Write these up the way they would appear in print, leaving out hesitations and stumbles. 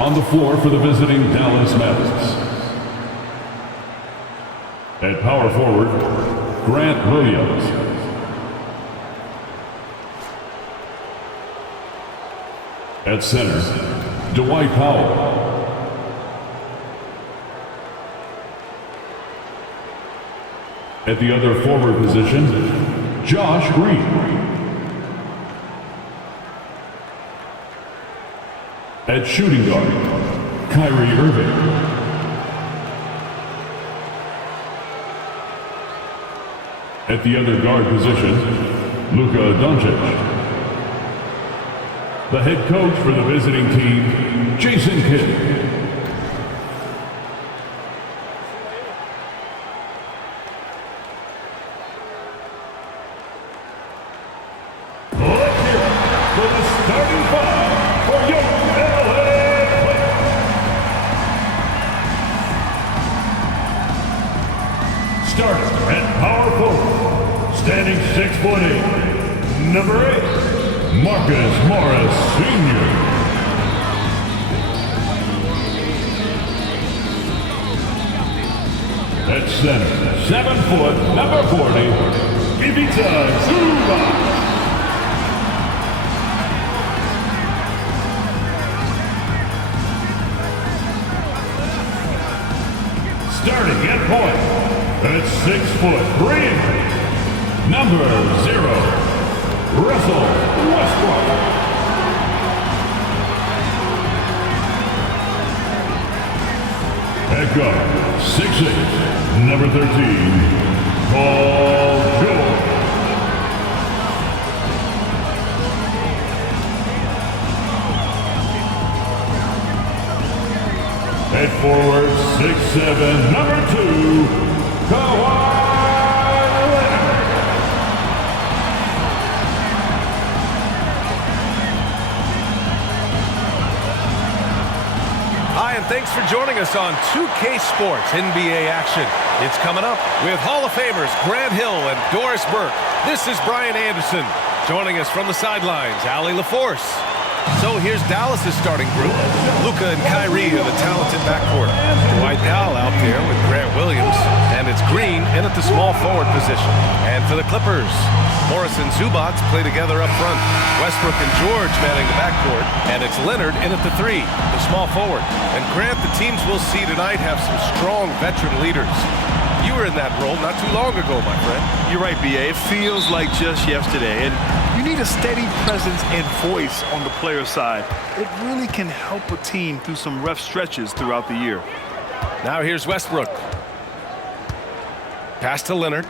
On the floor for the visiting Dallas Mavericks. At power forward, Grant Williams. At center, Dwight Powell. At the other forward position, Josh Green. At shooting guard, Kyrie Irving. At the other guard position, Luka Doncic. The head coach for the visiting team, Jason Kidd. Let's hear it for the starting five for your LA Players. Starting at power forward, standing 6'8", number 8. Marcus Morris, Sr. At center, 7 foot, number 40, Ivica Zubac. Starting at point, at 6 foot, 3 number 0. Russell Westbrook. At guard, 6'8", number 13, Paul George. At forward, 6'7", number 2, Kawhi. Thanks for joining us on 2K Sports NBA action. It's coming up with Hall of Famers Grant Hill and Doris Burke. This is Brian Anderson. Joining us from the sidelines, Allie LaForce. So here's Dallas's starting group. Luka and Kyrie are the talented backcourt. Dwight Powell out there with Grant Williams. And it's Green in at the small forward position. And for the Clippers, Morris and Zubac play together up front. Westbrook and George manning the backcourt. And it's Leonard in at the 3, the small forward. And Grant, the teams we'll see tonight have some strong veteran leaders. You were in that role not too long ago, my friend. You're right, B.A. It feels like just yesterday. And you need a steady presence and voice on the player side. It really can help a team through some rough stretches throughout the year. Now here's Westbrook. Pass to Leonard.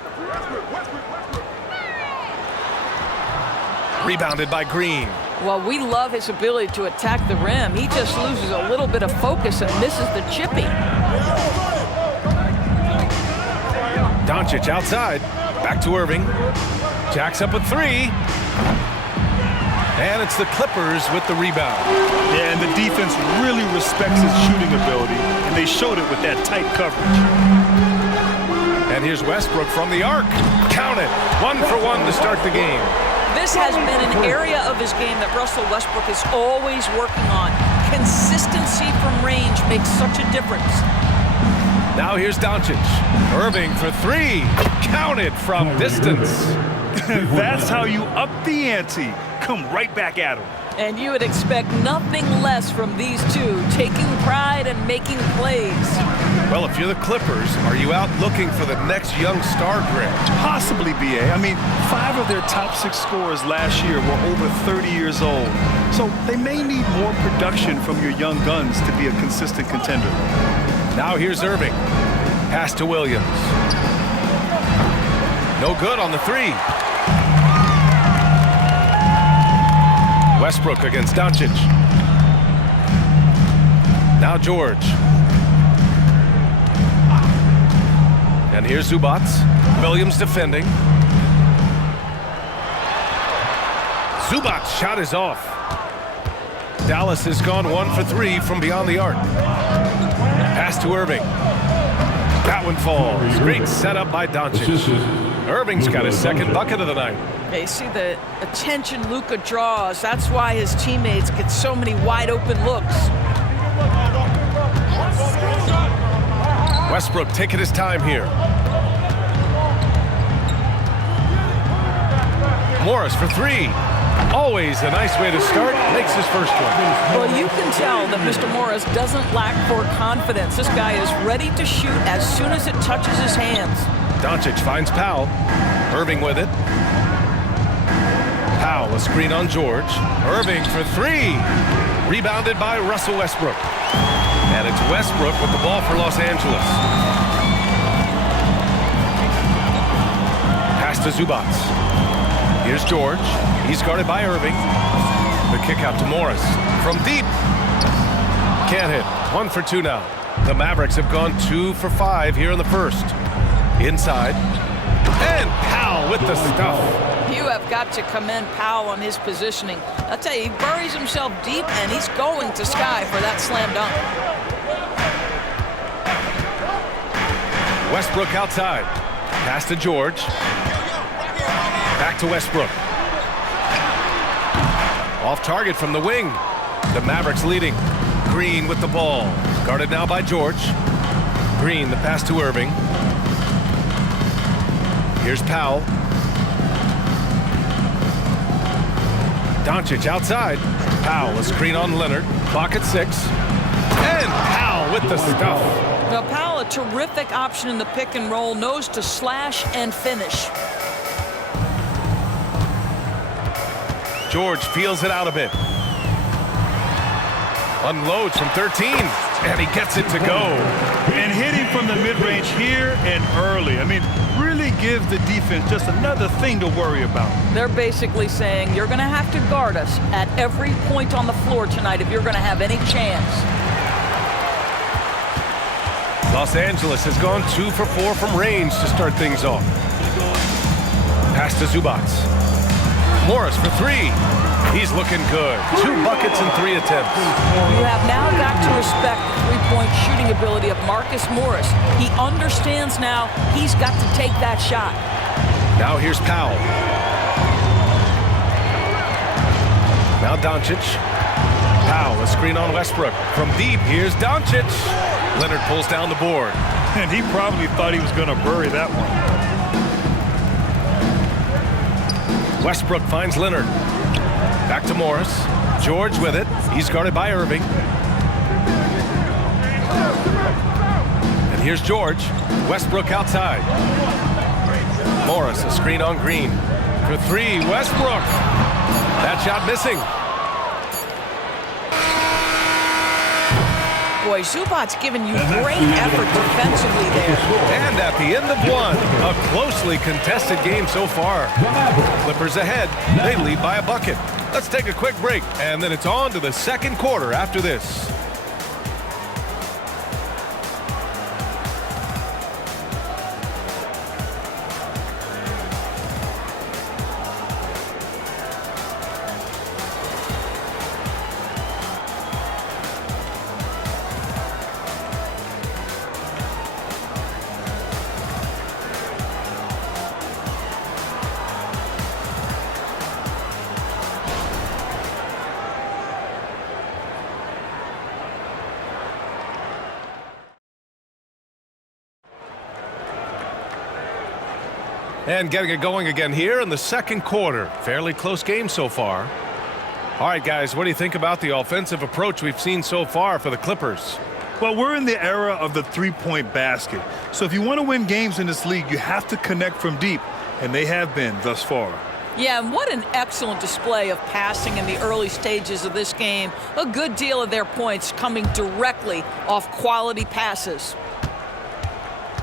Rebounded by Green. Well, we love his ability to attack the rim. He just loses a little bit of focus and misses the chippy. Doncic outside. Back to Irving. Jacks up a 3. And it's the Clippers with the rebound. Yeah, and the defense really respects his shooting ability, and they showed it with that tight coverage. And here's Westbrook from the arc. Count it. 1 for 1 to start the game. This has been an area of his game that Russell Westbrook is always working on. Consistency from range makes such a difference. Now here's Doncic. Irving for 3. Count it from distance. That's how you up the ante. Come right back at him. And you would expect nothing less from these two, taking pride and making plays. Well, if you're the Clippers, are you out looking for the next young star, Grant? Possibly, B.A. I mean, 5 of their top 6 scorers last year were over 30 years old. So they may need more production from your young guns to be a consistent contender. Now here's Irving. Pass to Williams. No good on the 3. Westbrook against Doncic. Now George. And here's Zubac. Williams defending. Zubac's shot is off. Dallas has gone 1 for 3 from beyond the arc. Pass to Irving. That one falls. Great setup by Doncic. Irving's got his second bucket of the night. You see the attention Luka draws. That's why his teammates get so many wide open looks. Westbrook taking his time here. Morris for three. Always a nice way to start. Makes his first one. Well, you can tell that Mr. Morris doesn't lack for confidence. This guy is ready to shoot as soon as it touches his hands. Doncic finds Powell. Irving with it. Powell, a screen on George. Irving for three. Rebounded by Russell Westbrook. And it's Westbrook with the ball for Los Angeles. Pass to Zubac. Here's George. He's guarded by Irving. The kick out to Morris. From deep. Can't hit. 1 for 2 now. The Mavericks have gone 2 for 5 here in the first. Inside. And Powell with the stuff. You have got to commend Powell on his positioning. I'll tell you, he buries himself deep, and he's going to sky for that slam dunk. Westbrook outside. Pass to George. Back to Westbrook. Off target from the wing. The Mavericks leading. Green with the ball. Guarded now by George. Green, the pass to Irving. Here's Powell. Doncic outside. Powell, a screen on Leonard. Clock at 6. And Powell with the stuff. Now, Powell, a terrific option in the pick and roll. Knows to slash and finish. George feels it out a bit. Unloads from 13. And he gets it to go. And hitting from the mid-range here and early. I mean, really gives the defense just another thing to worry about. They're basically saying you're going to have to guard us at every point on the floor tonight if you're going to have any chance. Los Angeles has gone 2 for 4 from range to start things off. Pass to Zubac. Morris for three. He's looking good. 2 buckets and 3 attempts. You have now got to respect the three-point shooting ability of Marcus Morris. He understands now he's got to take that shot. Now here's Powell. Now Doncic. Powell, a screen on Westbrook. From deep, here's Doncic. Leonard pulls down the board. And he probably thought he was going to bury that one. Westbrook finds Leonard. Back to Morris. George with it. He's guarded by Irving. And here's George. Westbrook outside. Morris, a screen on Green. For three, Westbrook. That shot missing. Boy, Zubac's given you great effort defensively there. And at the end of one, a closely contested game so far. Clippers ahead. They lead by a bucket. Let's take a quick break, and then it's on to the second quarter after this. And getting it going again here in the second quarter. Fairly close game so far. All right, guys, what do you think about the offensive approach we've seen so far for the Clippers? Well, we're in the era of the three-point basket. So if you want to win games in this league, you have to connect from deep, and they have been thus far. Yeah, and what an excellent display of passing in the early stages of this game. A good deal of their points coming directly off quality passes.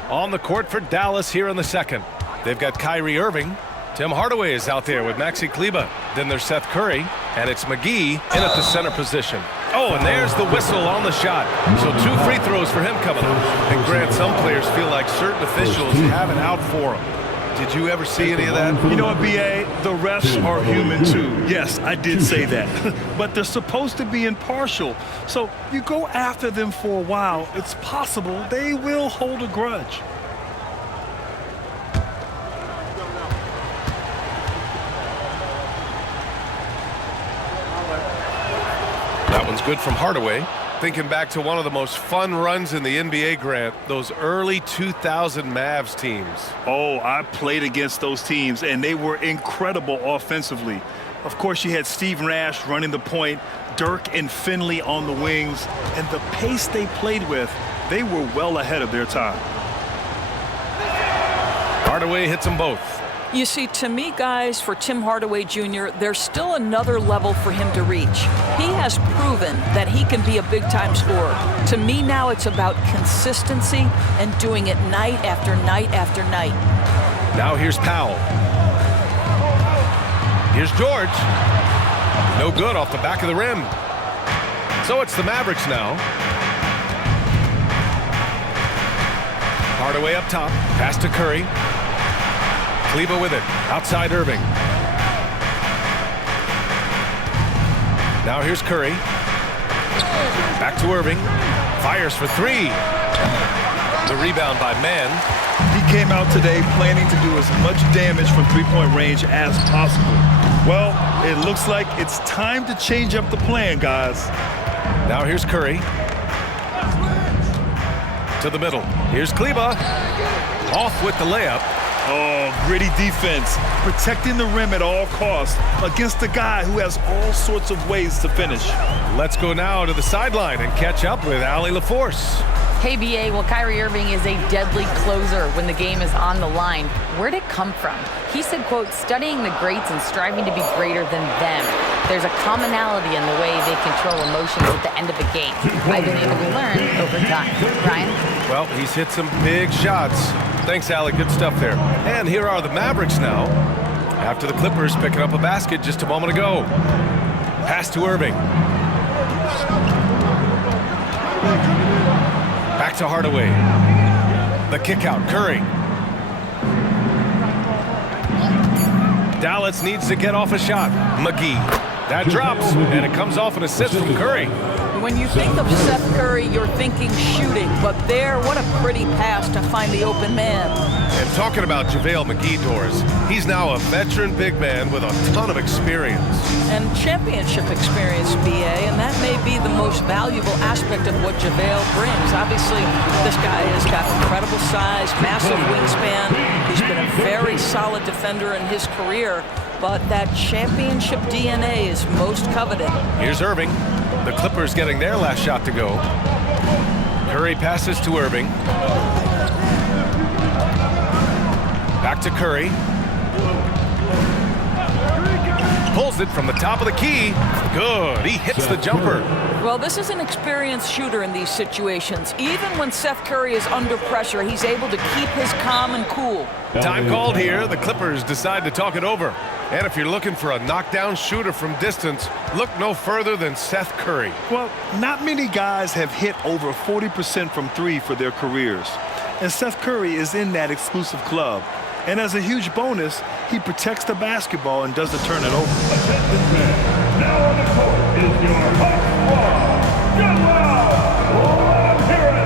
On the court for Dallas here in the second. They've got Kyrie Irving. Tim Hardaway is out there with Maxi Kleber. Then there's Seth Curry, and it's McGee in at the center position. Oh, and there's the whistle on the shot. So 2 free throws for him coming up. And Grant, some players feel like certain officials have it out for them. Did you ever see any of that? You know what, B.A.? The refs are human too. Yes, I did say that. But they're supposed to be impartial. So you go after them for a while, it's possible they will hold a grudge. That one's good from Hardaway. Thinking back to one of the most fun runs in the NBA, Grant, those early 2000 Mavs teams. Oh, I played against those teams, and they were incredible offensively. Of course, you had Steve Nash running the point, Dirk and Finley on the wings, and the pace they played with, they were well ahead of their time. Hardaway hits them both. You see, to me, guys, for Tim Hardaway Jr., there's still another level for him to reach. He has proven that he can be a big-time scorer. To me now, it's about consistency and doing it night after night after night. Now here's Powell. Here's George. No good off the back of the rim. So it's the Mavericks now. Hardaway up top. Pass to Curry. Kleber with it. Outside Irving. Now here's Curry. Back to Irving. Fires for three. The rebound by Mann. He came out today planning to do as much damage from three-point range as possible. Well, it looks like it's time to change up the plan, guys. Now here's Curry. To the middle. Here's Kleber. Off with the layup. Oh, gritty defense. Protecting the rim at all costs against a guy who has all sorts of ways to finish. Let's go now to the sideline and catch up with Allie LaForce. Hey, BA, well, Kyrie Irving is a deadly closer when the game is on the line. Where'd it come from? He said, quote, studying the greats and striving to be greater than them. There's a commonality in the way they control emotions at the end of the game. I've been able to learn over time. Ryan? Well, he's hit some big shots. Thanks, Allie. Good stuff there. And here are the Mavericks now. After the Clippers picking up a basket just a moment ago. Pass to Irving. Back to Hardaway. The kick out. Curry. Dallas needs to get off a shot. McGee. That drops, and it comes off an assist from Curry. When you think of Seth Curry, you're thinking shooting, but there, what a pretty pass to find the open man. And talking about JaVale McGee, Doris, he's now a veteran big man with a ton of experience. And championship experience, BA, and that may be the most valuable aspect of what JaVale brings. Obviously, this guy has got incredible size, massive wingspan. He's been a very solid defender in his career, but that championship DNA is most coveted. Here's Irving. The Clippers getting their last shot to go. Curry passes to Irving. Back to Curry. Pulls it from the top of the key. Good. He hits the jumper. Well, this is an experienced shooter in these situations. Even when Seth Curry is under pressure, he's able to keep his calm and cool. Time called here. The Clippers decide to talk it over. And if you're looking for a knockdown shooter from distance, look no further than Seth Curry. Well, not many guys have hit over 40% from three for their careers. And Seth Curry is in that exclusive club. And as a huge bonus, he protects the basketball and doesn't turn it over. Now on the court is your hot squad. Get loud! Let 'em hear it!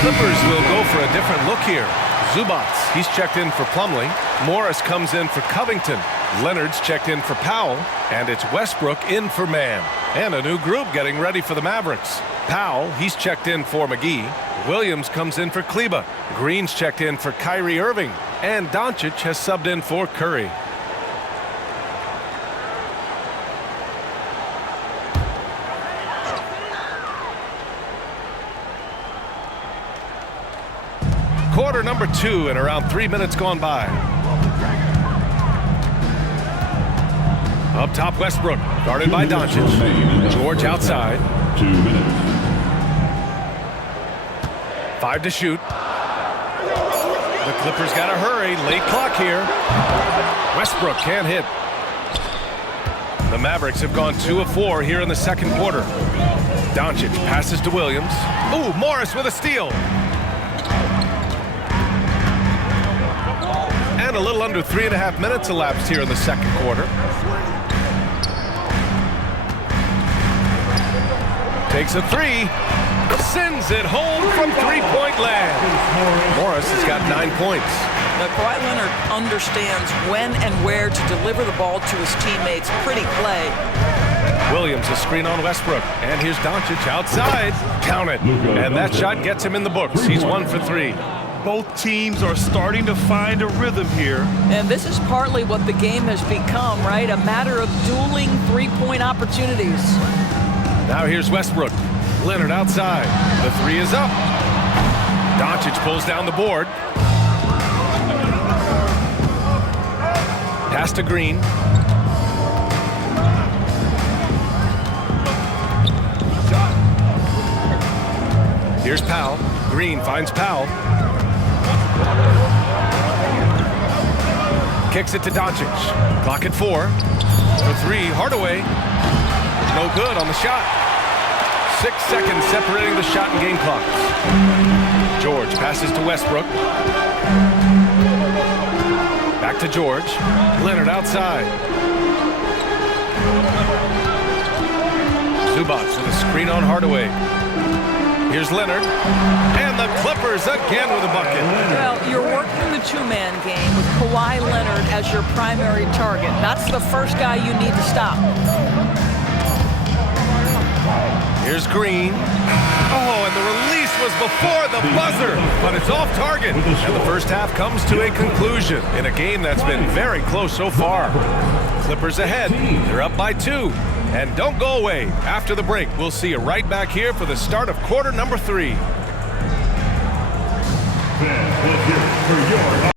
Clippers will go for a different look here. Zubats, he's checked in for Plumlee. Morris comes in for Covington. Leonard's checked in for Powell, and it's Westbrook in for Mann. And a new group getting ready for the Mavericks. Powell, he's checked in for McGee. Williams comes in for Kleba. Green's checked in for Kyrie Irving. And Doncic has subbed in for Curry. Quarter number 2 and around 3 minutes gone by. Up top, Westbrook, guarded by Doncic. George outside. 2 minutes. 5 to shoot. The Clippers got to hurry. Late clock here. Westbrook can't hit. The Mavericks have gone 2 of 4 here in the second quarter. Doncic passes to Williams. Ooh, Morris with a steal. And a little under 3.5 minutes elapsed here in the second quarter. Takes a 3. Sends it home from three-point land. Morris has got 9 points. Now, Kawhi Leonard understands when and where to deliver the ball to his teammates. Pretty play. Williams a screen on Westbrook. And here's Doncic outside. Count it. And that shot gets him in the books. He's 1 for 3. Both teams are starting to find a rhythm here. And this is partly what the game has become, right? A matter of dueling three-point opportunities. Now here's Westbrook. Leonard outside. The 3 is up. Doncic pulls down the board. Pass to Green. Here's Powell. Green finds Powell. Kicks it to Doncic. Clock at 4. For 3, Hardaway. No good on the shot. 6 seconds separating the shot and game clocks. George passes to Westbrook. Back to George. Leonard outside. Zubac with a screen on Hardaway. Here's Leonard. And the Clippers again with a bucket. Well, you're working the two-man game with Kawhi Leonard as your primary target. That's the first guy you need to stop. Here's Green. Oh, and the release was before the buzzer, but it's off target. And the first half comes to a conclusion in a game that's been very close so far. Clippers ahead. They're up by 2. And don't go away. After the break, we'll see you right back here for the start of quarter number 3. Fans, let's hear it for your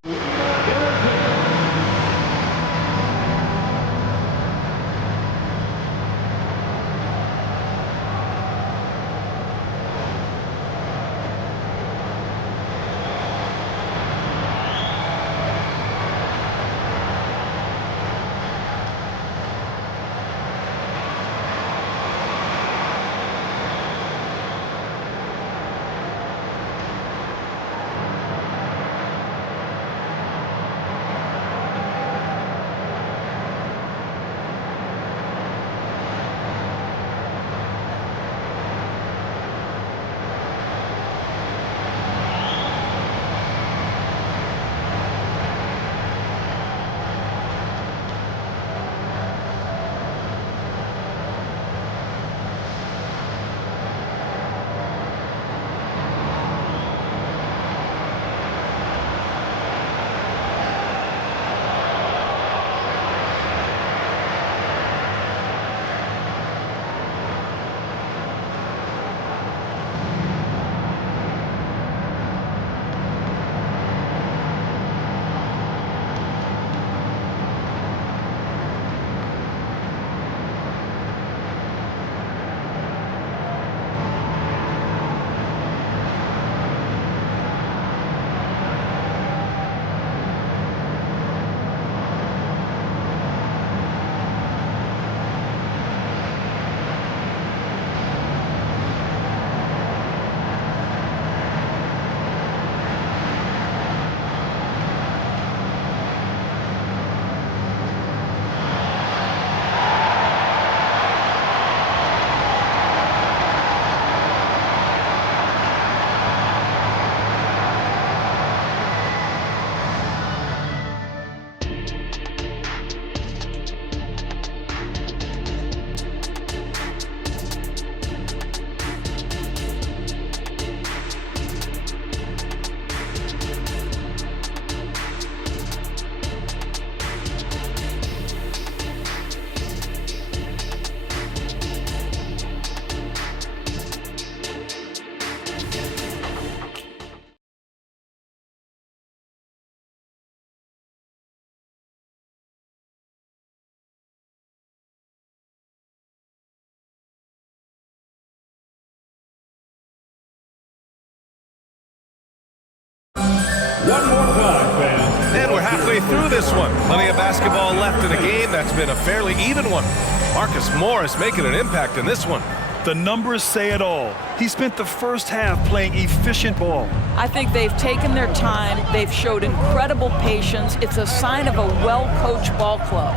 One more time, fans. And we're halfway through this one. Plenty of basketball left in a game that's been a fairly even one. Marcus Morris making an impact in this one. The numbers say it all. He spent the first half playing efficient ball. I think they've taken their time. They've showed incredible patience. It's a sign of a well-coached ball club.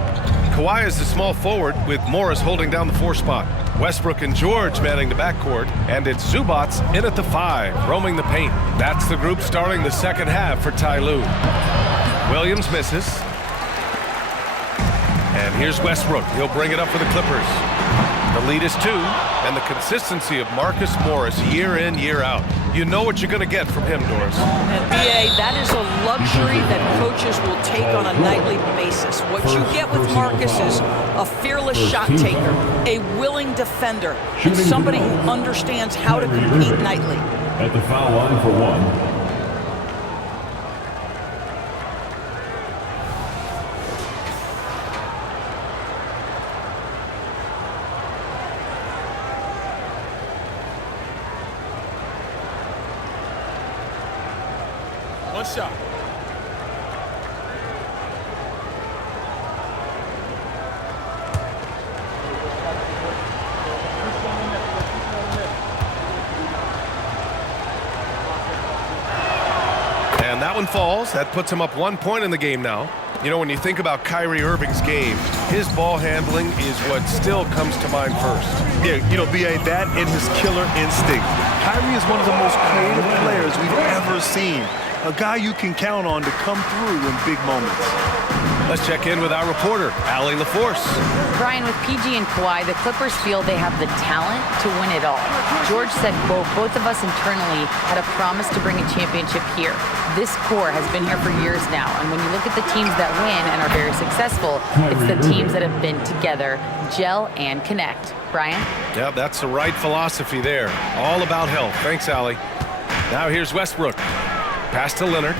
Kawhi is the small forward with Morris holding down the 4 spot. Westbrook and George manning the backcourt, and it's Zubats in at the 5, roaming the paint. That's the group starting the second half for Ty Lue. Williams misses. And here's Westbrook. He'll bring it up for the Clippers. The lead is 2, and the consistency of Marcus Morris year in, year out. You know what you're going to get from him, Doris. And BA, that is a luxury that coaches will take on a nightly basis. What you get with Marcus is a fearless shot taker, a willing defender, and somebody who understands how to compete nightly. At the foul line for 1. One shot. And that one falls. That puts him up 1 point in the game now. You know, when you think about Kyrie Irving's game, his ball handling is what still comes to mind first. Yeah, you know, B.A., that and his killer instinct. Kyrie is one of the most creative players we've ever seen. A guy you can count on to come through in big moments. Let's check in with our reporter, Allie LaForce. Brian, with PG and Kawhi, the Clippers feel they have the talent to win it all. George said, quote, both of us internally had a promise to bring a championship here. This core has been here for years now, and when you look at the teams that win and are very successful, it's the teams that have been together, gel, and connect. Brian? Yeah, that's the right philosophy there. All about health. Thanks, Allie. Now here's Westbrook. Pass to Leonard.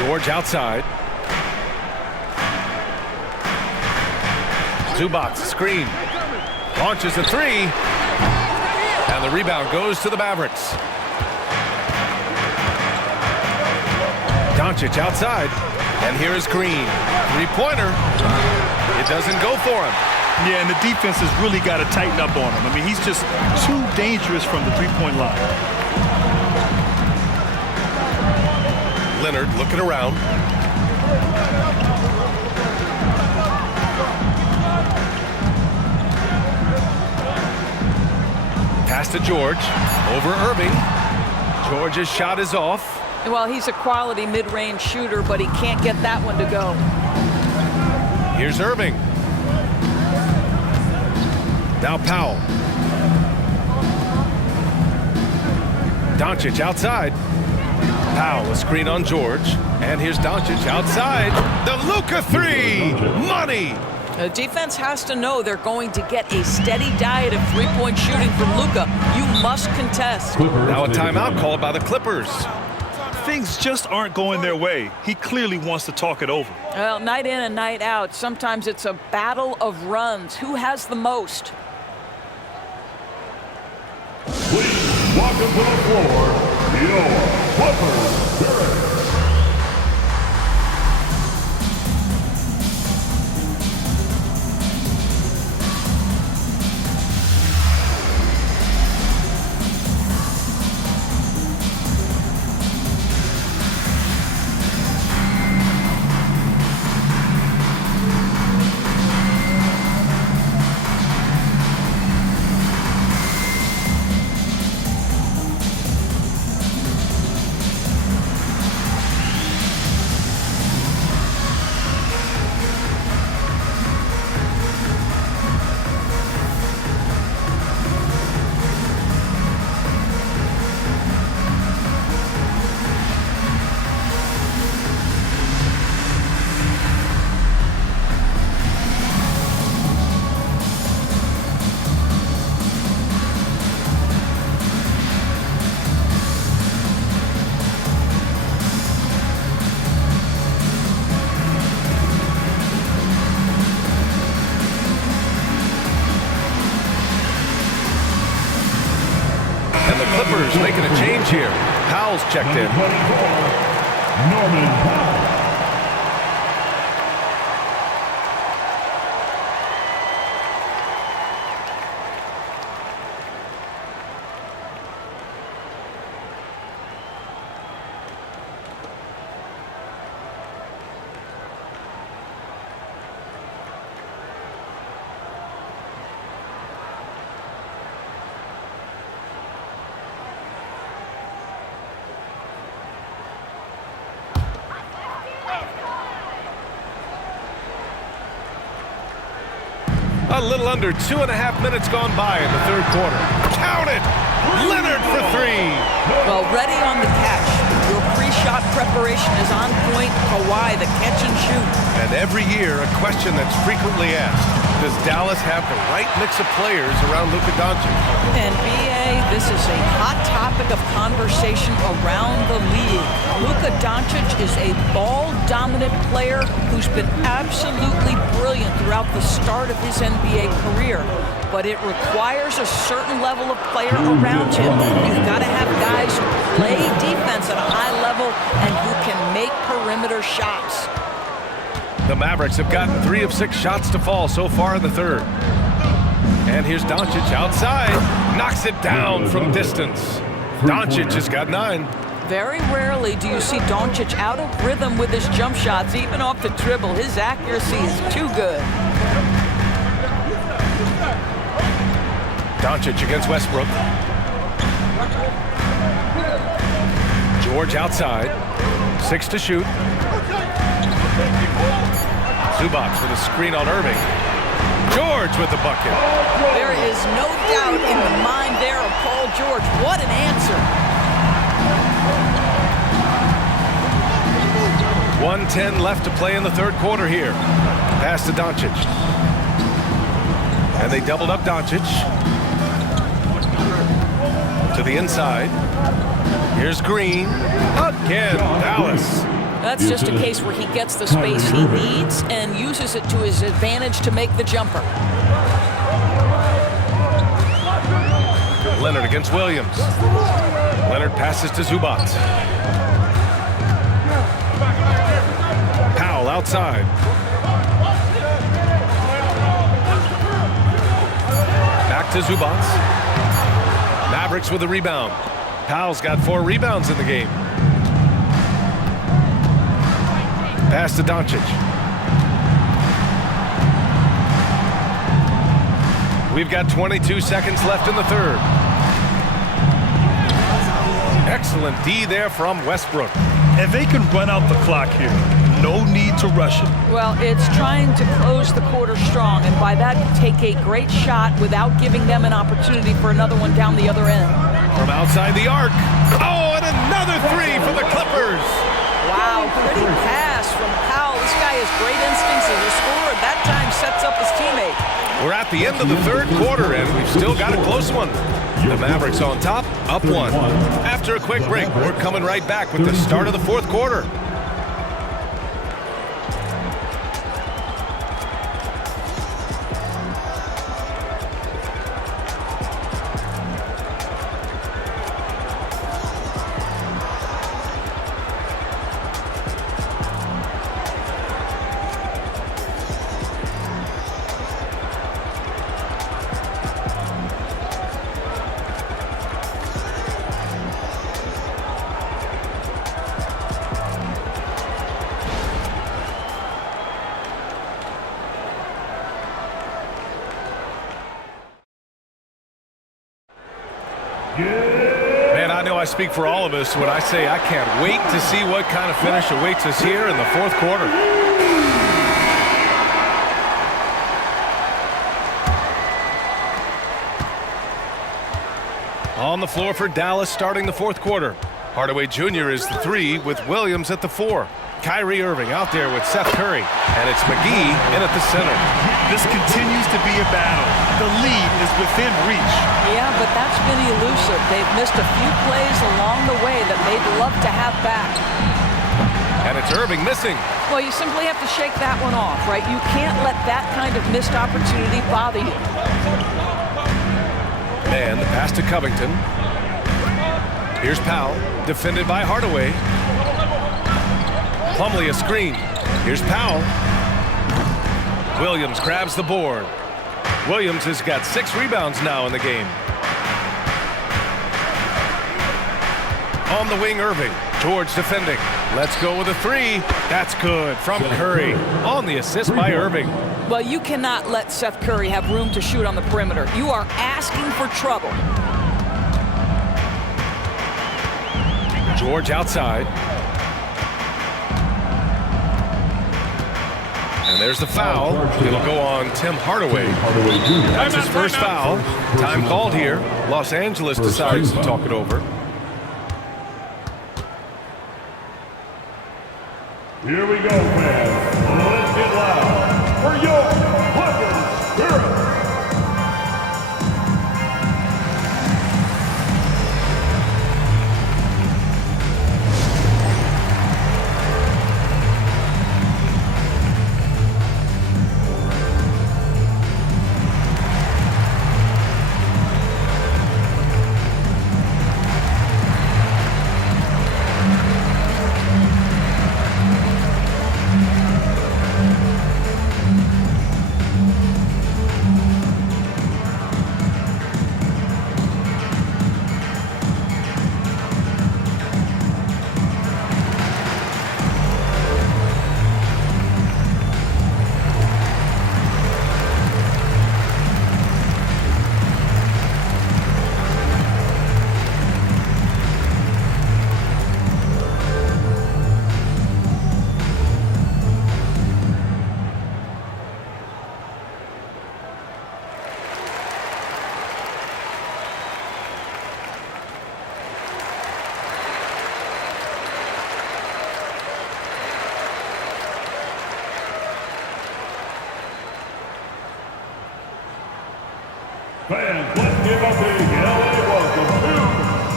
George outside. Zubats, screen. Launches a 3. And the rebound goes to the Mavericks. Doncic outside. And here is Green. 3-pointer. It doesn't go for him. Yeah, and the defense has really got to tighten up on him. I mean, he's just too dangerous from the 3-point line. Leonard looking around. Pass to George. Over Irving. George's shot is off. Well, he's a quality mid-range shooter, but he can't get that one to go. Here's Irving. Now Powell. Doncic outside. Powell, a screen on George. And here's Doncic outside. The Luka 3. Money. The defense has to know they're going to get a steady diet of three-point shooting from Luka. You must contest. Now a timeout called by the Clippers. Things just aren't going their way. He clearly wants to talk it over. Well, night in and night out, sometimes it's a battle of runs. Who has the most? Please welcome to the floor, your Clippers. Clippers making a change here. Powell's checked in. Norman Powell. A little under 2.5 minutes gone by in the third quarter. Count it! Leonard for three. Well, ready on the catch. Your pre-shot preparation is on point. Kawhi, the catch and shoot. And every year, a question that's frequently asked. Does Dallas have the right mix of players around Luka Doncic? And BA, this is a hot topic of conversation around the league. Luka Doncic is a ball-dominant player who's been absolutely brilliant throughout the start of his NBA career. But it requires a certain level of player around him. You've got to have guys who play defense at a high level and who can make perimeter shots. The Mavericks have gotten 3 of 6 shots to fall so far in the third. And here's Doncic outside. Knocks it down from distance. Doncic has got 9. Very rarely do you see Doncic out of rhythm with his jump shots, even off the dribble. His accuracy is too good. Doncic against Westbrook. George outside. 6 to shoot. Zubac with a screen on Irving. George with the bucket. There is no doubt in the mind there of Paul George. What an answer. 1:10 left to play in the third quarter here. Pass to Doncic. And they doubled up Doncic. To the inside. Here's Green. Again, Dallas. That's just a case where he gets the space he needs and uses it to his advantage to make the jumper. Leonard against Williams. Leonard passes to Zubac. Powell outside. Back to Zubac. Mavericks with a rebound. Powell's got 4 rebounds in the game. Pass to Doncic. We've got 22 seconds left in the third. Excellent D there from Westbrook. And they can run out the clock here. No need to rush it. Well, it's trying to close the quarter strong, and by that, take a great shot without giving them an opportunity for another one down the other end. From outside the arc. Oh, and another 3 for the Clippers. Wow, pretty pass from Powell. This guy has great instincts as a scorer. That time sets up his teammate. We're at the end of the third quarter, and we've still got a close one. The Mavericks on top, up 1. After a quick break, we're coming right back with the start of the fourth quarter. Man, I know I speak for all of us when I say I can't wait to see what kind of finish awaits us here in the fourth quarter. On the floor for Dallas starting the fourth quarter. Hardaway Jr. is the 3 with Williams at the 4. Kyrie Irving out there with Seth Curry. And it's McGee in at the center. This continues to be a battle. The lead is within reach. Yeah, but that's been elusive. They've missed a few plays along the way that they'd love to have back. And it's Irving missing. Well, you simply have to shake that one off, right? You can't let that kind of missed opportunity bother you. And the pass to Covington. Here's Powell, defended by Hardaway. Plumlee a screen. Here's Powell. Williams grabs the board. Williams has got 6 rebounds now in the game. On the wing, Irving. George defending. Let's go with a 3. That's good from Curry. On the assist by Irving. Well, you cannot let Seth Curry have room to shoot on the perimeter. You are asking for trouble. George outside. And there's the foul. It'll go on Tim Hardaway. That's his first foul. Time called here. Los Angeles decides to talk it over. Here we go, fans. Let's get loud for your Clippers Spirit. Fans, let's give a big LA welcome to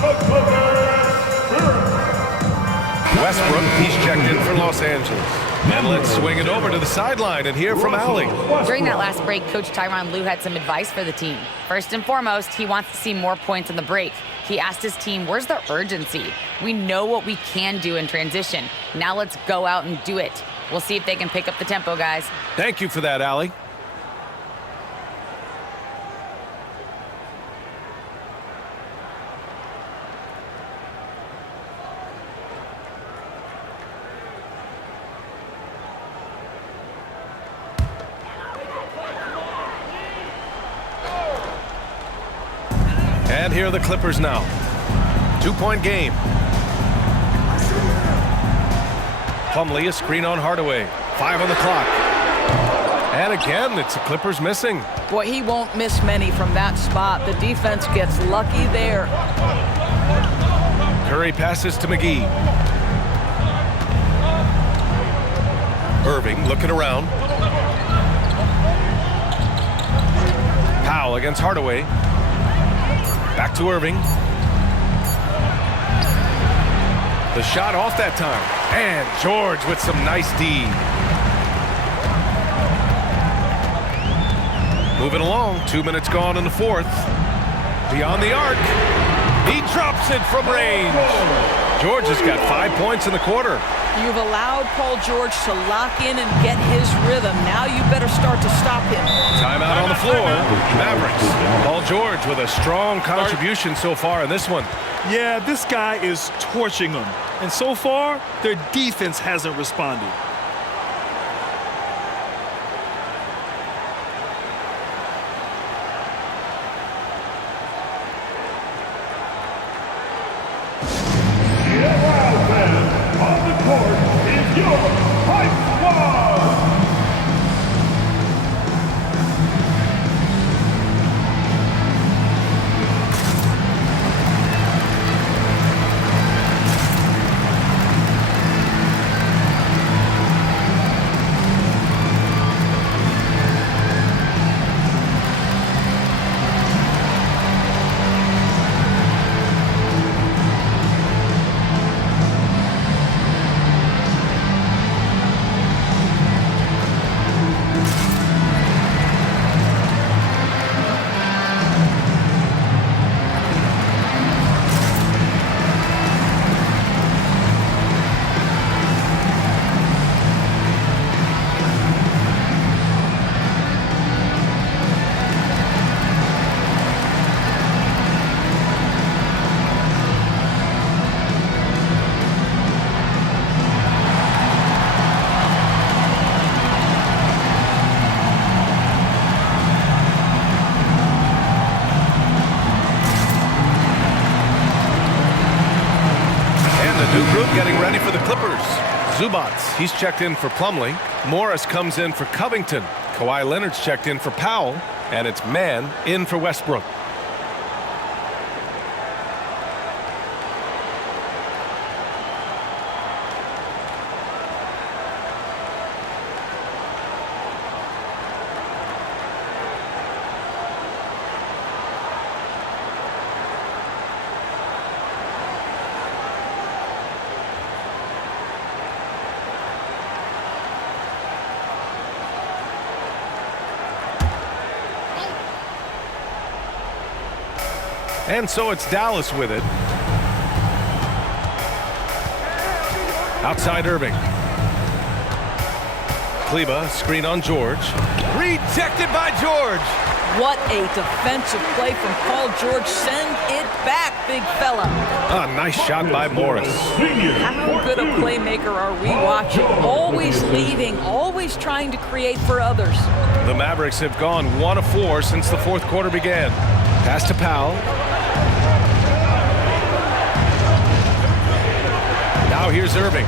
the Clippers Spirit. Westbrook, he's checked in for Los Angeles. And let's swing it over to the sideline and hear from Allie. During that last break, Coach Tyronn Lue had some advice for the team. First and foremost, he wants to see more points in the break. He asked his team, where's the urgency? We know what we can do in transition. Now let's go out and do it. We'll see if they can pick up the tempo, guys. Thank you for that, Allie. And here are the Clippers now. 2-point game. Plumlee, a screen on Hardaway. 5 on the clock. And again, it's the Clippers missing. Boy, he won't miss many from that spot. The defense gets lucky there. Curry passes to McGee. Irving looking around. Powell against Hardaway. Back to Irving. The shot off that time. And George with some nice D. Moving along. 2 minutes gone in the fourth. Beyond the arc. He drops it from range. George has got 5 points in the quarter. You've allowed Paul George to lock in and get his rhythm. Now you better start to stop him. Timeout on the floor. Mavericks. Paul George with a strong contribution so far in this one. Yeah, this guy is torching them. And so far, their defense hasn't responded. On the court is your Hype Squad. Good getting ready for the Clippers. Zubats, he's checked in for Plumlee. Morris comes in for Covington. Kawhi Leonard's checked in for Powell. And it's Mann in for Westbrook. And so it's Dallas with it. Outside Irving. Kleba, screen on George. Rejected by George. What a defensive play from Paul George. Send it back, big fella. A nice shot by Morris. How good a playmaker are we watching? Always leading, always trying to create for others. The Mavericks have gone 1 of 4 since the fourth quarter began. Pass to Powell. Now here's Irving.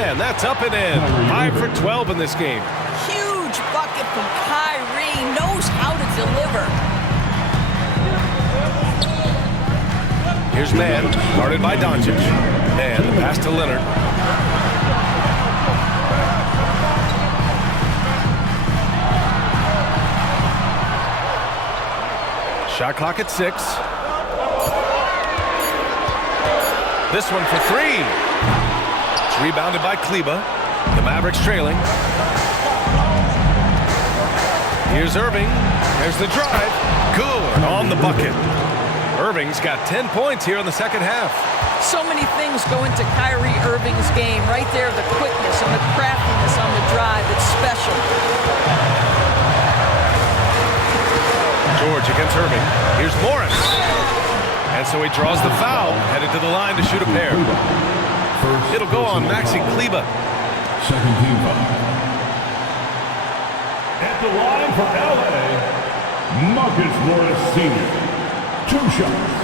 And that's up and in. 5 for 12 in this game. Huge bucket from Kyrie. Knows how to deliver. Here's Mann, guarded by Doncic. And the pass to Leonard. Shot clock at 6. This one for 3. It's rebounded by Kleba. The Mavericks trailing. Here's Irving. There's the drive. Good on the bucket. Irving's got 10 points here in the second half. So many things go into Kyrie Irving's game. Right there, the quickness and the craftiness on the drive. It's special. George against Irving. Here's Morris. And so he draws the foul, headed to the line to shoot a pair. It'll go on Maxi Kleba. Second team foul. At the line for LA, Marcus Morris Sr. 2 shots.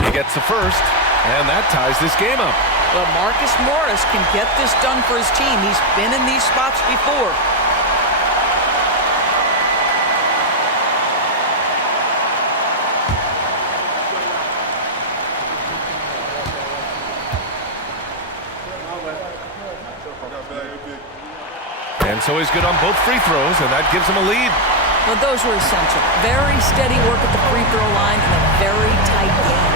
He gets the first, and that ties this game up. Well, Marcus Morris can get this done for his team. He's been in these spots before. And so he's good on both free throws, and that gives him a lead. Well, those were essential. Very steady work at the free throw line and a very tight game.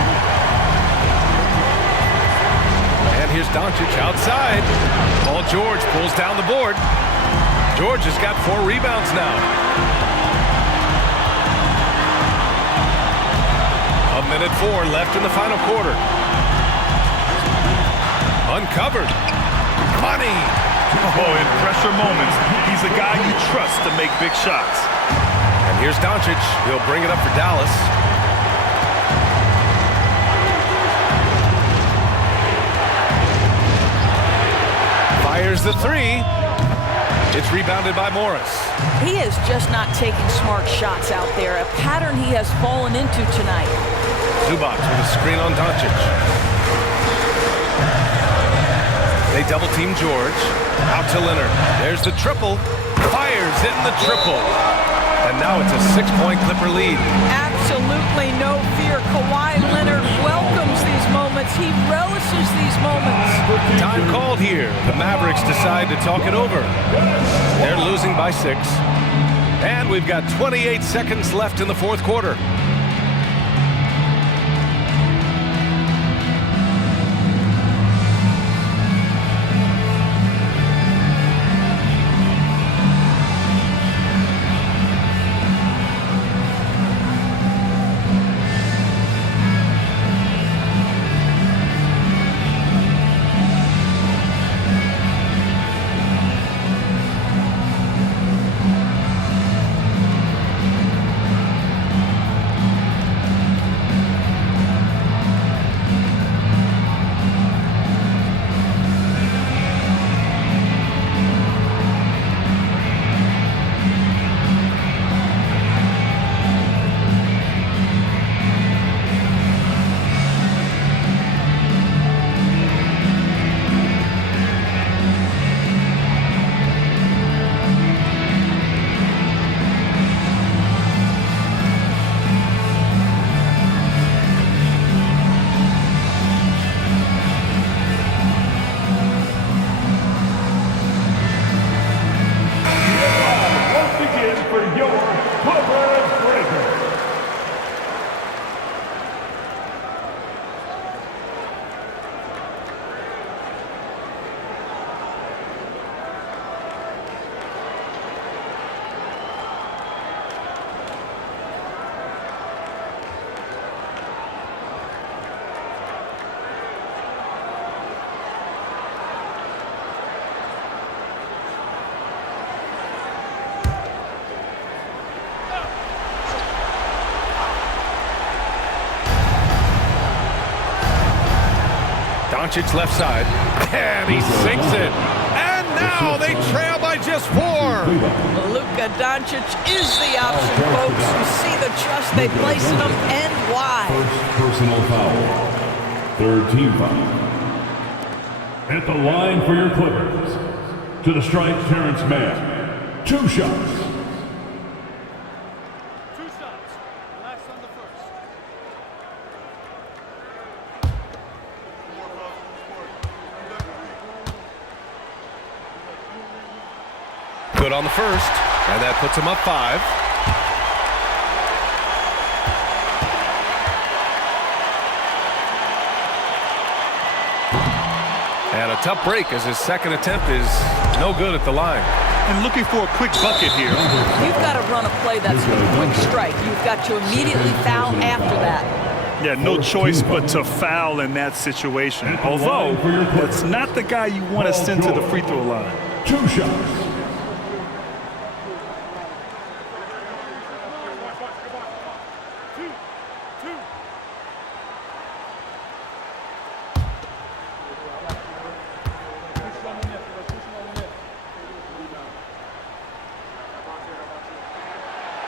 And here's Doncic outside. Paul George pulls down the board. George has got 4 rebounds now. A minute 4 left in the final quarter. Uncovered. Money. Oh, in pressure moments, he's a guy you trust to make big shots. And here's Doncic. He'll bring it up for Dallas. Fires the 3. It's rebounded by Morris. He is just not taking smart shots out there, a pattern he has fallen into tonight. Zubac with a screen on Doncic. They double-team George. Out to Leonard. There's the triple. Fires in the triple. And now it's a 6-point Clipper lead. Absolutely no fear. Kawhi Leonard welcomes these moments. He relishes these moments. Time called here. The Mavericks decide to talk it over. They're losing by 6. And we've got 28 seconds left in the fourth quarter. Doncic left side. And he sinks it. And now they trail by just 4. Luka Doncic is the option, folks. You see the trust they place in him and why. First personal foul. Third team foul. At the line for your Clippers. To the stripe, Terrence Mann. 2 shots. Good on the first, and that puts him up 5. And a tough break as his second attempt is no good at the line. And looking for a quick bucket here. You've got to run a play that's a quick strike. You've got to immediately foul after that. Yeah, no choice but to foul in that situation. Although, that's not the guy you want to send to the free throw line. 2 shots.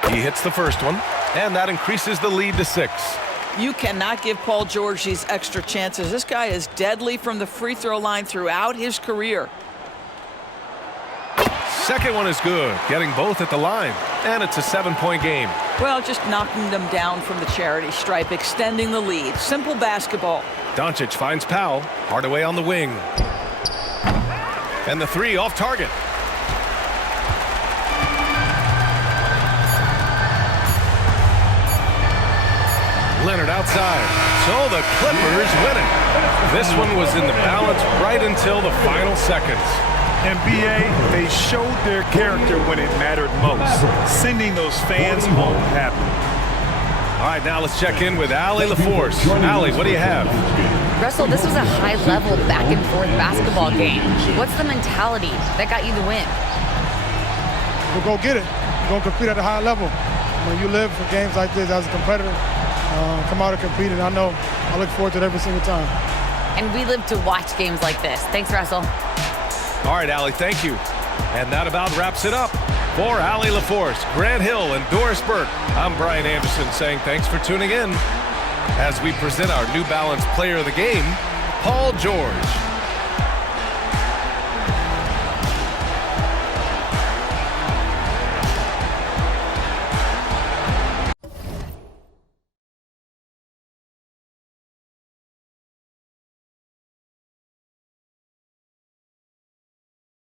He hits the first one, and that increases the lead to 6. You cannot give Paul George these extra chances. This guy is deadly from the free throw line throughout his career. Second one is good, getting both at the line, and it's a 7-point game. Well, just knocking them down from the charity stripe, extending the lead. Simple basketball. Doncic finds Powell, Hardaway on the wing. And the 3 off target. Leonard outside. So the Clippers win it. This one was in the balance right until the final seconds. And BA, they showed their character when it mattered most, sending those fans home happy. All right, now let's check in with Allie LaForce. Allie, what do you have? Russell, this was a high-level back-and-forth basketball game. What's the mentality that got you the win? We'll go get it. We're going to compete at a high level. When you live for games like this as a competitor, come out and compete, and I look forward to it every single time. And we live to watch games like this. Thanks, Russell. All right, Allie, thank you. And that about wraps it up. For Allie LaForce, Grant Hill, and Doris Burke, I'm Brian Anderson saying thanks for tuning in as we present our New Balance Player of the Game, Paul George.